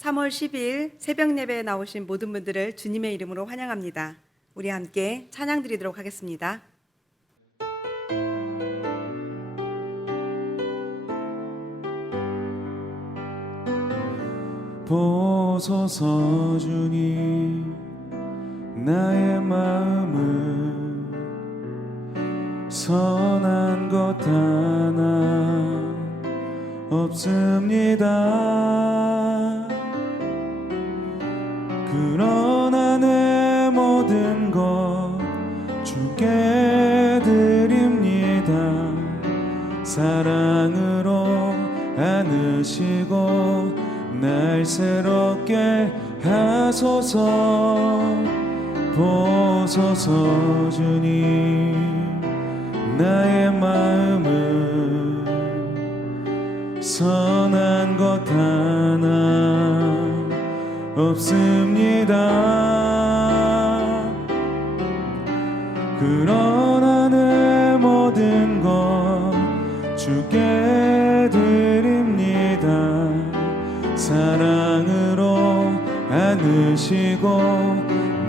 3월 10일 새벽 예배에 나오신 모든 분들을 주님의 이름으로 환영합니다. 우리 함께 찬양 드리도록 하겠습니다. 보소서 주님 나의 마음을 선한 것 하나 없습니다. 그러나 내 모든 것 주께 드립니다. 사랑으로 안으시고 날 새롭게 하소서. 보소서 주님 나의 마음을 선한 것 하나 없습니다. 그러나 내 모든 것 주께 드립니다. 사랑으로 안으시고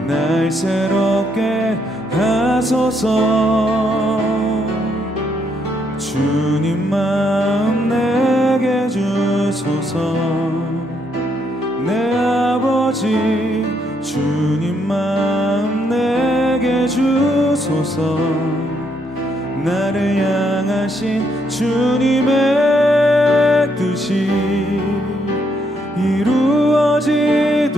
날 새롭게 하소서. 주님 마음 내게 주소서. 내 아버지 주님 마음 내게 주소서. 나를 향하신 주님의 뜻이 이루어지도록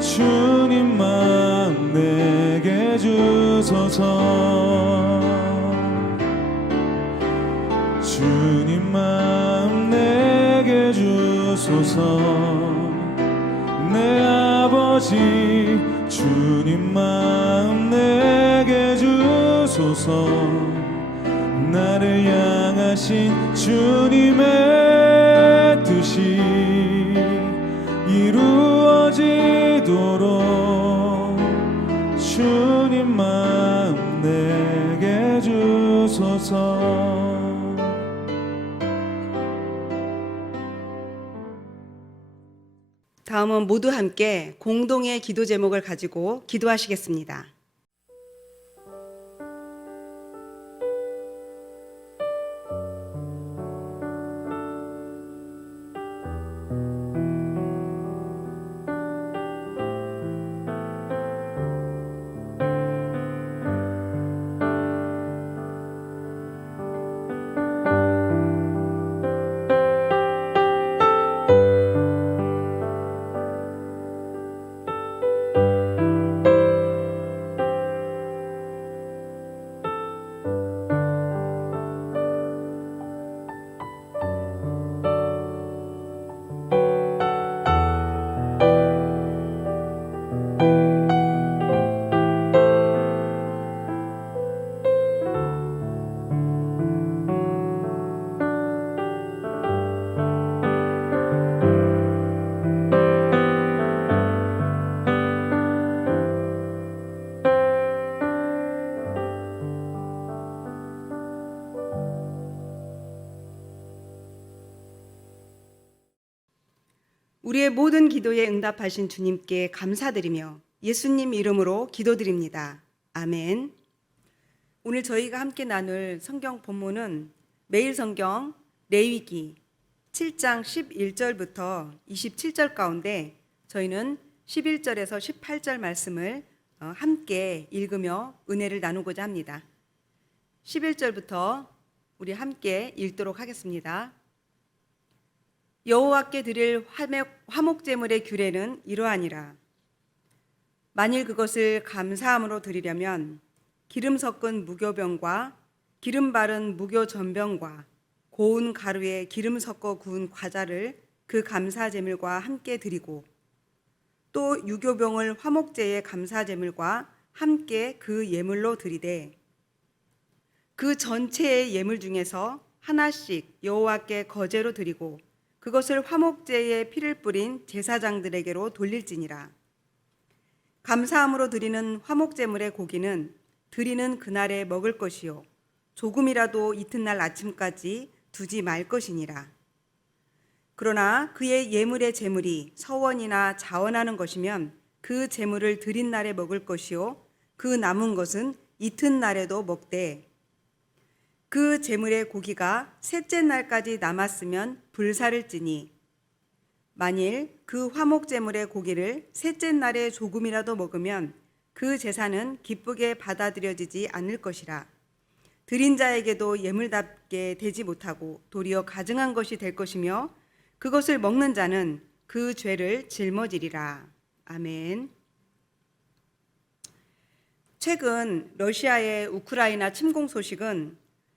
주님 마음 내게 주소서. 주님 마음 내게 주소서. 내 아버지 주님 마음 내게 주소서. 나를 향하신 주님의 뜻이 이루어지도록 주님 마음 내게 주소서. 다음은 모두 함께 공동의 기도 제목을 가지고 기도하시겠습니다. 우리의 모든 기도에 응답하신 주님께 감사드리며 예수님 이름으로 기도드립니다. 아멘. 오늘 저희가 함께 나눌 성경 본문은 매일 성경 레위기 7장 11절부터 27절 가운데 저희는 11절에서 18절 말씀을 함께 읽으며 은혜를 나누고자 합니다. 11절부터 우리 함께 읽도록 하겠습니다. 여호와께 드릴 화목제물의 규례는 이러하니라. 만일 그것을 감사함으로 드리려면 기름 섞은 무교병과 기름 바른 무교전병과 고운 가루에 기름 섞어 구운 과자를 그 감사제물과 함께 드리고 또 유교병을 화목제의 감사제물과 함께 그 예물로 드리되 그 전체의 예물 중에서 하나씩 여호와께 거제로 드리고 그것을 화목제에 피를 뿌린 제사장들에게로 돌릴지니라. 감사함으로 드리는 화목제물의 고기는 드리는 그날에 먹을 것이요 조금이라도 이튿날 아침까지 두지 말 것이니라. 그러나 그의 예물의 제물이 서원이나 자원하는 것이면 그 제물을 드린 날에 먹을 것이요 그 남은 것은 이튿날에도 먹되 그 제물의 고기가 셋째 날까지 남았으면 불사를 찌니 만일 그 화목 제물의 고기를 셋째 날에 조금이라도 먹으면 그 제사는 기쁘게 받아들여지지 않을 것이라. 드린 자에게도 예물답게 되지 못하고 도리어 가증한 것이 될 것이며 그것을 먹는 자는 그 죄를 짊어지리라. 아멘. 최근 러시아의 우크라이나 침공 소식은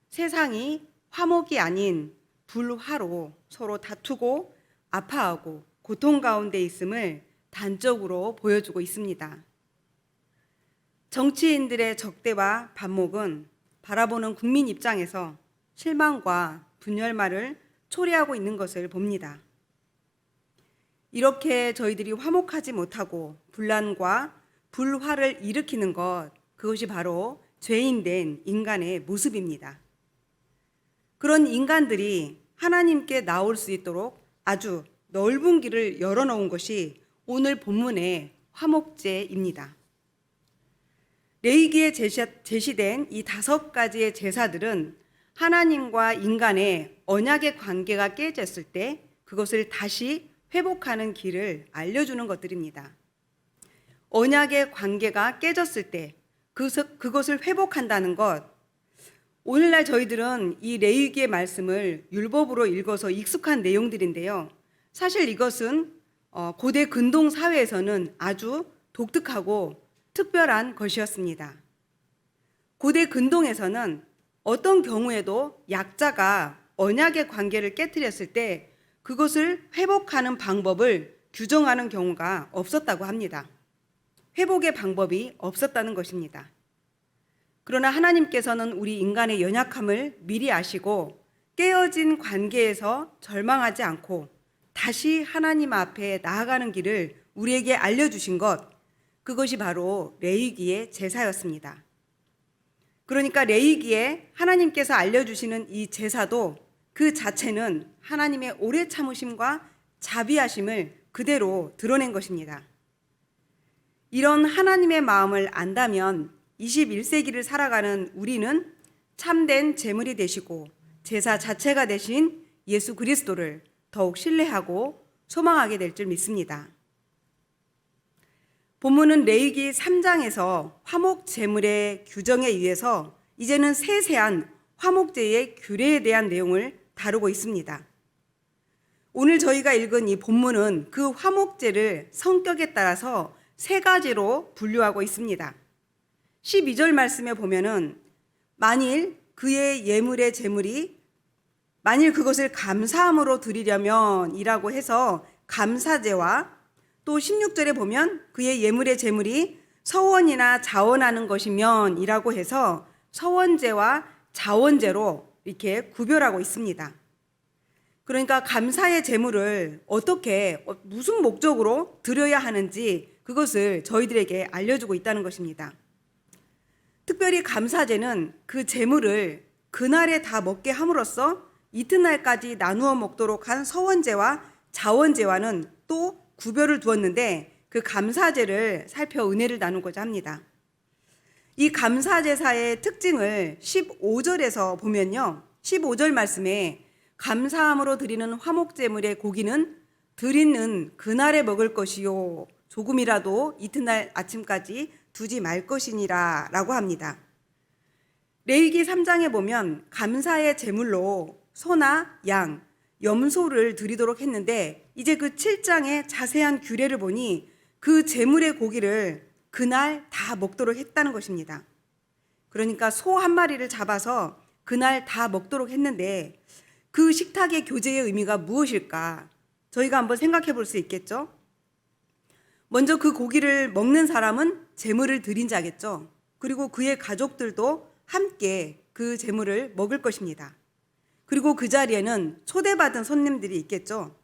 세상이 화목이 아닌 불화로 서로 다투고 아파하고 고통 가운데 있음을 단적으로 보여주고 있습니다. 정치인들의 적대와 반목은 바라보는 국민 입장에서 실망과 분열만을 초래하고 있는 것을 봅니다. 이렇게 저희들이 화목하지 못하고 분란과 불화를 일으키는 것, 그것이 바로 죄인된 인간의 모습입니다. 그런 인간들이 하나님께 나올 수 있도록 아주 넓은 길을 열어놓은 것이 오늘 본문의 화목제입니다. 레위기에 제시된 이 5가지의 제사들은 하나님과 인간의 언약의 관계가 깨졌을 때 그것을 다시 회복하는 길을 알려주는 것들입니다. 언약의 관계가 깨졌을 때 그것을 회복한다는 것, 오늘날 저희들은 이 레위기의 말씀을 율법으로 읽어서 익숙한 내용들인데요. 사실 이것은 고대 근동 사회에서는 아주 독특하고 특별한 것이었습니다. 고대 근동에서는 어떤 경우에도 약자가 언약의 관계를 깨뜨렸을 때 그것을 회복하는 방법을 규정하는 경우가 없었다고 합니다. 회복의 방법이 없었다는 것입니다. 그러나 하나님께서는 우리 인간의 연약함을 미리 아시고 깨어진 관계에서 절망하지 않고 다시 하나님 앞에 나아가는 길을 우리에게 알려주신 것, 그것이 바로 레위기의 제사였습니다. 그러니까 레위기에 하나님께서 알려주시는 이 제사도 그 자체는 하나님의 오래 참으심과 자비하심을 그대로 드러낸 것입니다. 이런 하나님의 마음을 안다면 21세기를 살아가는 우리는 참된 제물이 되시고 제사 자체가 되신 예수 그리스도를 더욱 신뢰하고 소망하게 될 줄 믿습니다. 본문은 레위기 3장에서 화목 제물의 규정에 의해서 이제는 세세한 화목제의 규례에 대한 내용을 다루고 있습니다. 오늘 저희가 읽은 이 본문은 그 화목제를 성격에 따라서 3가지로 분류하고 있습니다. 12절 말씀에 보면은 만일 그의 예물의 제물이 만일 그것을 감사함으로 드리려면 이라고 해서 감사제와 또 16절에 보면 그의 예물의 제물이 서원이나 자원하는 것이면 이라고 해서 서원제와 자원제로 이렇게 구별하고 있습니다. 그러니까 감사의 제물을 어떻게 무슨 목적으로 드려야 하는지 그것을 저희들에게 알려주고 있다는 것입니다. 특별히 감사제는 그 제물을 그날에 다 먹게 함으로써 이튿날까지 나누어 먹도록 한 서원제와 자원제와는 또 구별을 두었는데 그 감사제를 살펴 은혜를 나누고자 합니다. 이 감사제사의 특징을 15절에서 보면요. 15절 말씀에 감사함으로 드리는 화목제물의 고기는 드리는 그날에 먹을 것이요 조금이라도 이튿날 아침까지 두지 말 것이니라 라고 합니다. 레위기 3장에 보면 감사의 제물로 소나 양, 염소를 드리도록 했는데 이제 그 7장의 자세한 규례를 보니 그 제물의 고기를 그날 다 먹도록 했다는 것입니다. 그러니까 소 한 마리를 잡아서 그날 다 먹도록 했는데 그 식탁의 교제의 의미가 무엇일까? 저희가 한번 생각해 볼 수 있겠죠? 먼저 그 고기를 먹는 사람은 제물을 드린 자겠죠. 그리고 그의 가족들도 함께 그 제물을 먹을 것입니다. 그리고 그 자리에는 초대받은 손님들이 있겠죠.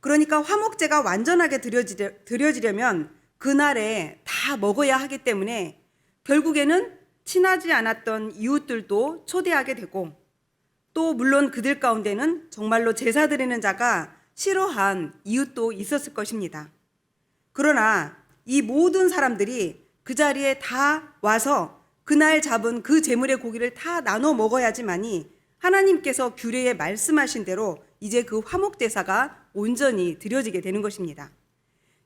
그러니까 화목제가 완전하게 드려지려면 그날에 다 먹어야 하기 때문에 결국에는 친하지 않았던 이웃들도 초대하게 되고 또 또 물론 그들 가운데는 정말로 제사 드리는 자가 싫어한 이웃도 있었을 것입니다. 그러나 이 모든 사람들이 그 자리에 다 와서 그날 잡은 그 제물의 고기를 다 나눠 먹어야지만이 하나님께서 규례에 말씀하신 대로 이제 그 화목제사가 온전히 드려지게 되는 것입니다.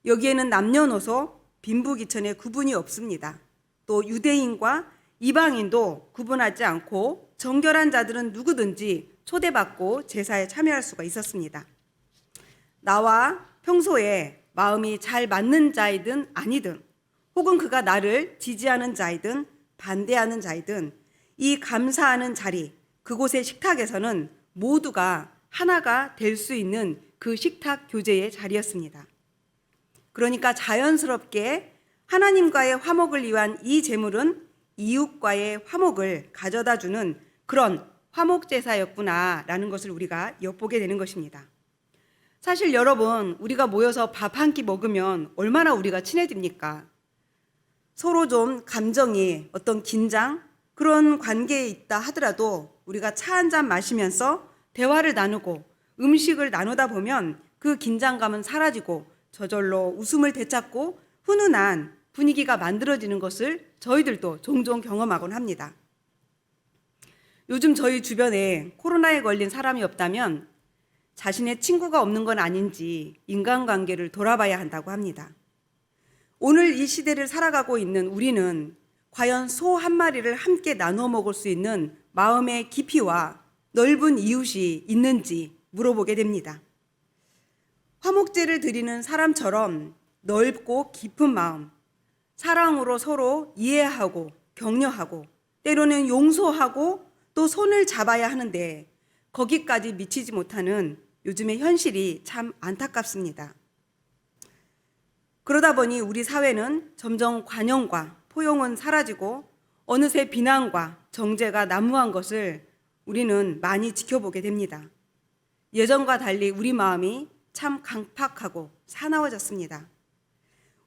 여기에는 남녀노소, 빈부귀천의 구분이 없습니다. 또 유대인과 이방인도 구분하지 않고 정결한 자들은 누구든지 초대받고 제사에 참여할 수가 있었습니다. 나와 평소에 마음이 잘 맞는 자이든 아니든, 혹은 그가 나를 지지하는 자이든 반대하는 자이든, 이 감사하는 자리, 그곳의 식탁에서는 모두가 하나가 될 수 있는 그 식탁 교제의 자리였습니다. 그러니까 자연스럽게 하나님과의 화목을 위한 이 제물은 이웃과의 화목을 가져다 주는 그런 화목제사였구나라는 것을 우리가 엿보게 되는 것입니다. 사실 여러분, 우리가 모여서 밥 한 끼 먹으면 얼마나 우리가 친해집니까? 서로 좀 감정이 어떤 긴장, 그런 관계에 있다 하더라도 우리가 차 한 잔 마시면서 대화를 나누고 음식을 나누다 보면 그 긴장감은 사라지고 저절로 웃음을 되찾고 훈훈한 분위기가 만들어지는 것을 저희들도 종종 경험하곤 합니다. 요즘 저희 주변에 코로나에 걸린 사람이 없다면 자신의 친구가 없는 건 아닌지 인간관계를 돌아봐야 한다고 합니다. 오늘 이 시대를 살아가고 있는 우리는 과연 소 한 마리를 함께 나눠 먹을 수 있는 마음의 깊이와 넓은 이웃이 있는지 물어보게 됩니다. 화목제를 드리는 사람처럼 넓고 깊은 마음, 사랑으로 서로 이해하고 격려하고 때로는 용서하고 또 손을 잡아야 하는데 거기까지 미치지 못하는 요즘의 현실이 참 안타깝습니다. 그러다 보니 우리 사회는 점점 관용과 포용은 사라지고 어느새 비난과 정죄가 난무한 것을 우리는 많이 지켜보게 됩니다. 예전과 달리 우리 마음이 참 강팍하고 사나워졌습니다.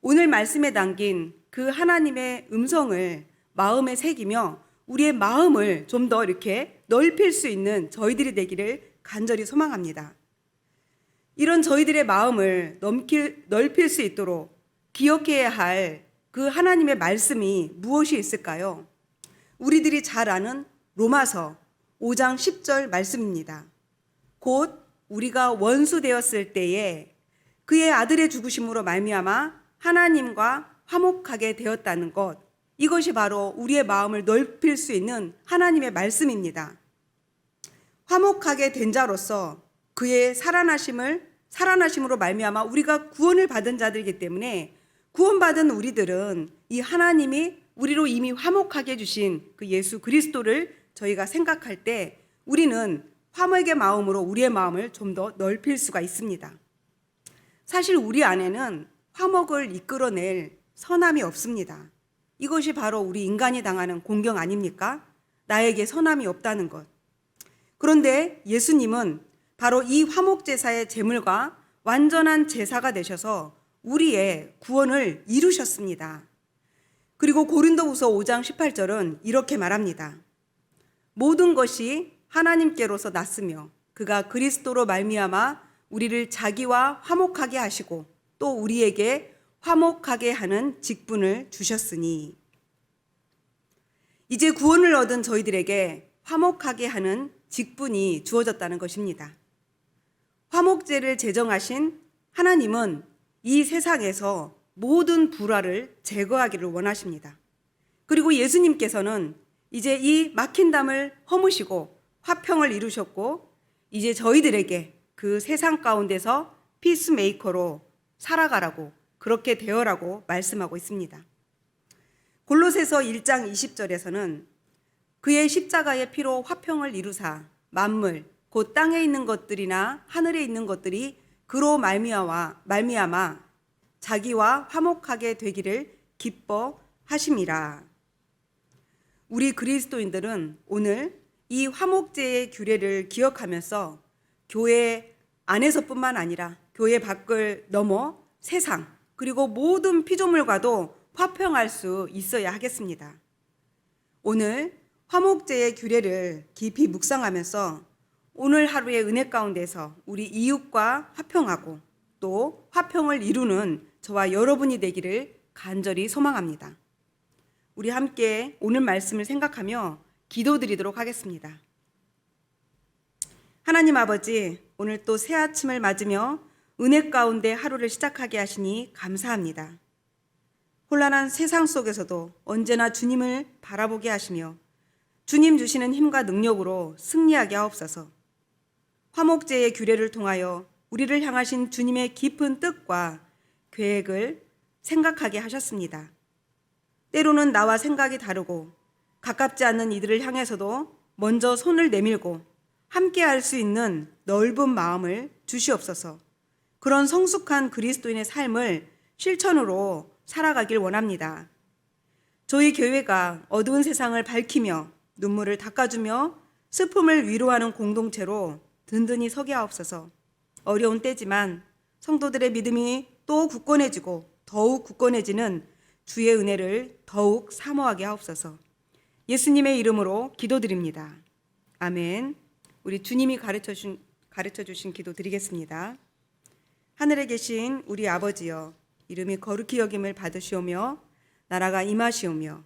오늘 말씀에 담긴 그 하나님의 음성을 마음에 새기며 우리의 마음을 좀 더 이렇게 넓힐 수 있는 저희들이 되기를 간절히 소망합니다. 이런 저희들의 마음을 넓힐 수 있도록 기억해야 할 그 하나님의 말씀이 무엇이 있을까요? 우리들이 잘 아는 로마서 5장 10절 말씀입니다. 곧 우리가 원수 되었을 때에 그의 아들의 죽으심으로 말미암아 하나님과 화목하게 되었다는 것, 이것이 바로 우리의 마음을 넓힐 수 있는 하나님의 말씀입니다. 화목하게 된 자로서 그의 살아나심으로 말미암아 우리가 구원을 받은 자들이기 때문에 구원받은 우리들은 이 하나님이 우리로 이미 화목하게 해주신 그 예수 그리스도를 저희가 생각할 때 우리는 화목의 마음으로 우리의 마음을 좀 더 넓힐 수가 있습니다. 사실 우리 안에는 화목을 이끌어낼 선함이 없습니다. 이것이 바로 우리 인간이 당하는 공경 아닙니까? 나에게 선함이 없다는 것. 그런데 예수님은 바로 이 화목제사의 제물과 완전한 제사가 되셔서 우리의 구원을 이루셨습니다. 그리고 고린도후서 5장 18절은 이렇게 말합니다. 모든 것이 하나님께로서 났으며 그가 그리스도로 말미암아 우리를 자기와 화목하게 하시고 또 우리에게 화목하게 하는 직분을 주셨으니, 이제 구원을 얻은 저희들에게 화목하게 하는 직분이 주어졌다는 것입니다. 화목제를 제정하신 하나님은 이 세상에서 모든 불화를 제거하기를 원하십니다. 그리고 예수님께서는 이제 이 막힌 담을 허무시고 화평을 이루셨고 이제 저희들에게 그 세상 가운데서 피스메이커로 살아가라고, 그렇게 되어라고 말씀하고 있습니다. 골로새서 1장 20절에서는 그의 십자가의 피로 화평을 이루사 만물 곧 땅에 있는 것들이나 하늘에 있는 것들이 그로 말미암아 자기와 화목하게 되기를 기뻐하심이라. 우리 그리스도인들은 오늘 이 화목제의 규례를 기억하면서 교회 안에서뿐만 아니라 교회 밖을 넘어 세상 그리고 모든 피조물과도 화평할 수 있어야 하겠습니다. 오늘 화목제의 규례를 깊이 묵상하면서 오늘 하루의 은혜 가운데서 우리 이웃과 화평하고 또 화평을 이루는 저와 여러분이 되기를 간절히 소망합니다. 우리 함께 오늘 말씀을 생각하며 기도드리도록 하겠습니다. 하나님 아버지, 오늘 또 새 아침을 맞으며 은혜 가운데 하루를 시작하게 하시니 감사합니다. 혼란한 세상 속에서도 언제나 주님을 바라보게 하시며 주님 주시는 힘과 능력으로 승리하게 하옵소서. 화목제의 규례를 통하여 우리를 향하신 주님의 깊은 뜻과 계획을 생각하게 하셨습니다. 때로는 나와 생각이 다르고 가깝지 않는 이들을 향해서도 먼저 손을 내밀고 함께 할 수 있는 넓은 마음을 주시옵소서. 그런 성숙한 그리스도인의 삶을 실천으로 살아가길 원합니다. 저희 교회가 어두운 세상을 밝히며 눈물을 닦아주며 슬픔을 위로하는 공동체로 든든히 서게 하옵소서. 어려운 때지만 성도들의 믿음이 또 굳건해지고 더욱 굳건해지는 주의 은혜를 더욱 사모하게 하옵소서. 예수님의 이름으로 기도드립니다. 아멘. 우리 주님이 가르쳐 주신 기도 드리겠습니다. 하늘에 계신 우리 아버지여, 이름이 거룩히 여김을 받으시오며 나라가 임하시오며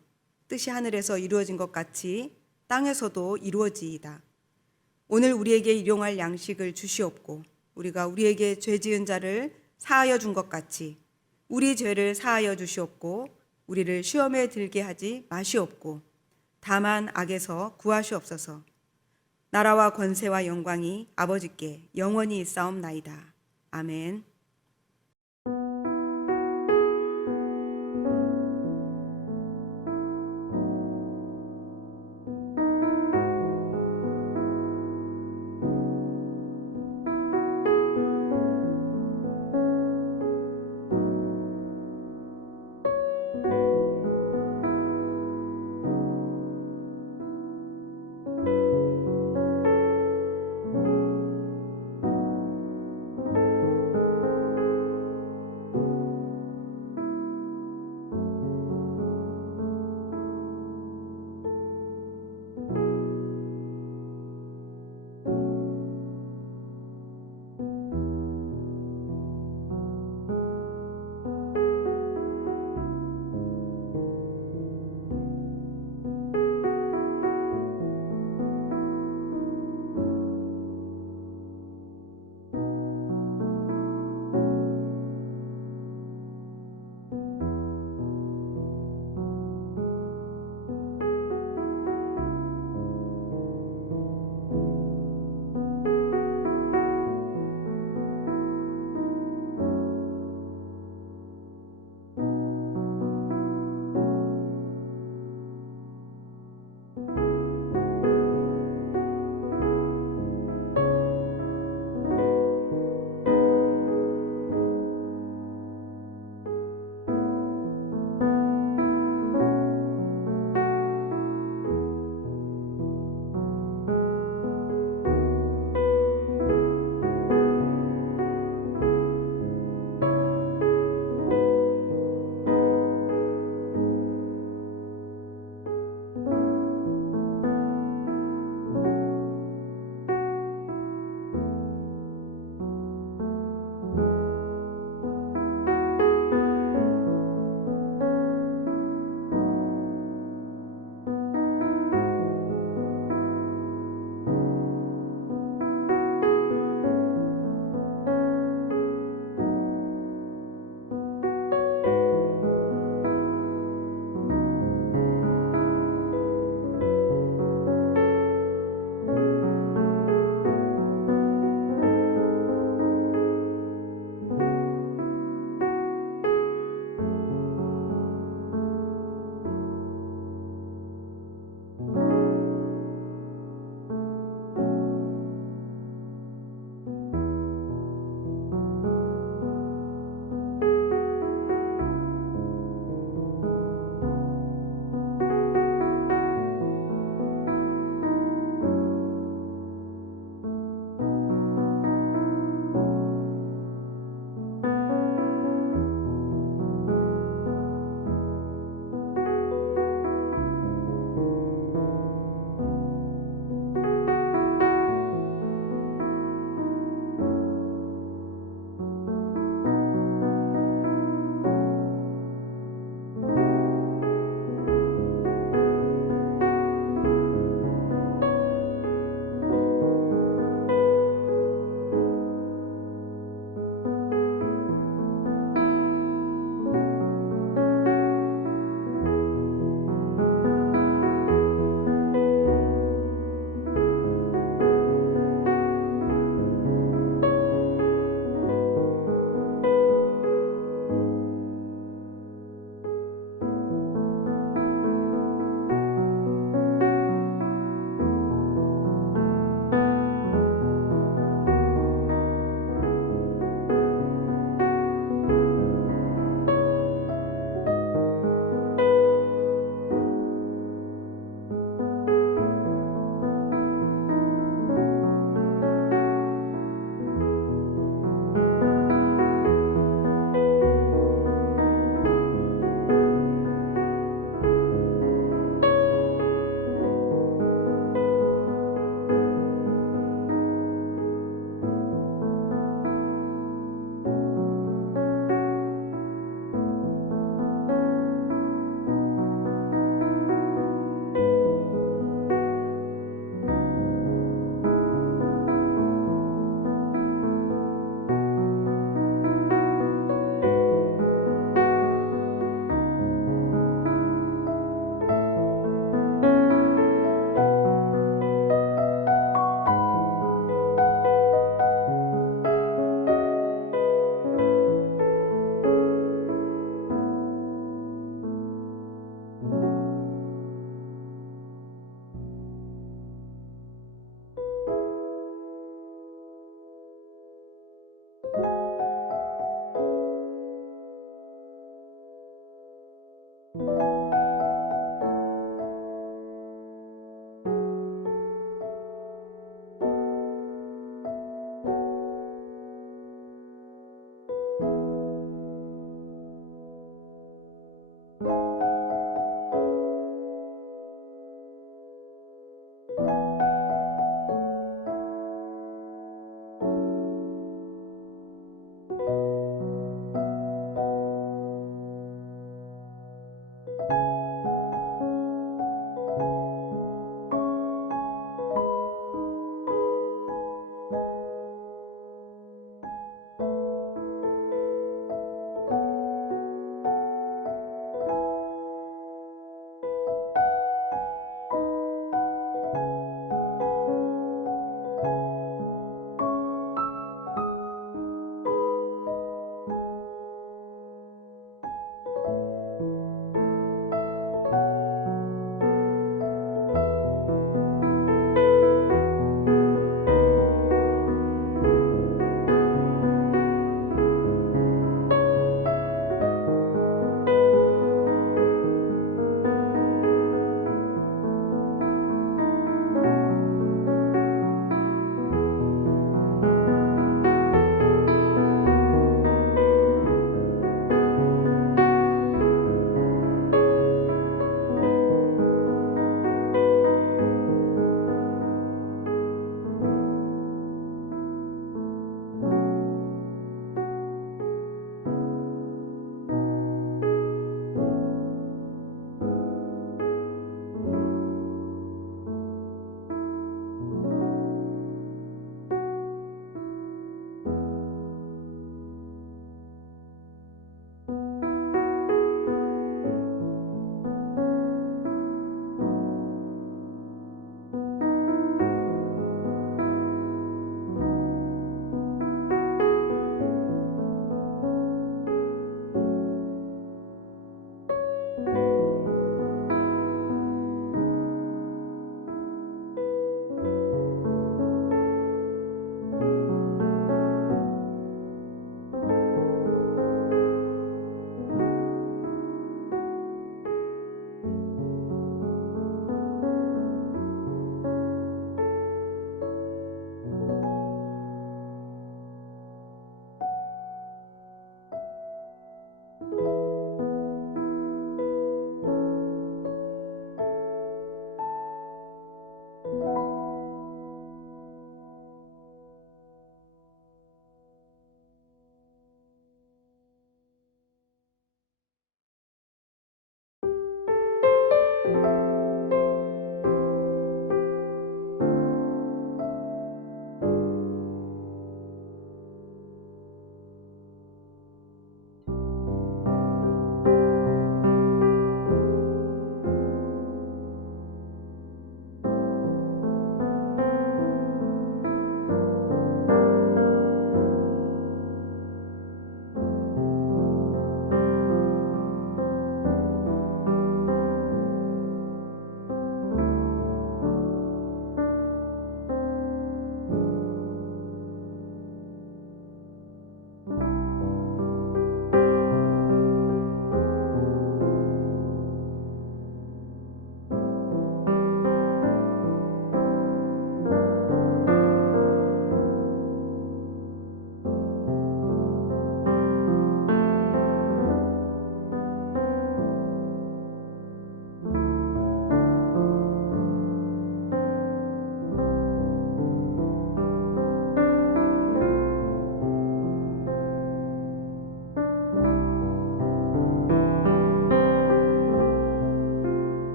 뜻이 하늘에서 이루어진 것 같이 땅에서도 이루어지이다. 오늘 우리에게 일용할 양식을 주시옵고 우리가 우리에게 죄 지은 자를 사하여 준 것 같이 우리 죄를 사하여 주시옵고 우리를 시험에 들게 하지 마시옵고 다만 악에서 구하시옵소서. 나라와 권세와 영광이 아버지께 영원히 있사옵나이다. 아멘.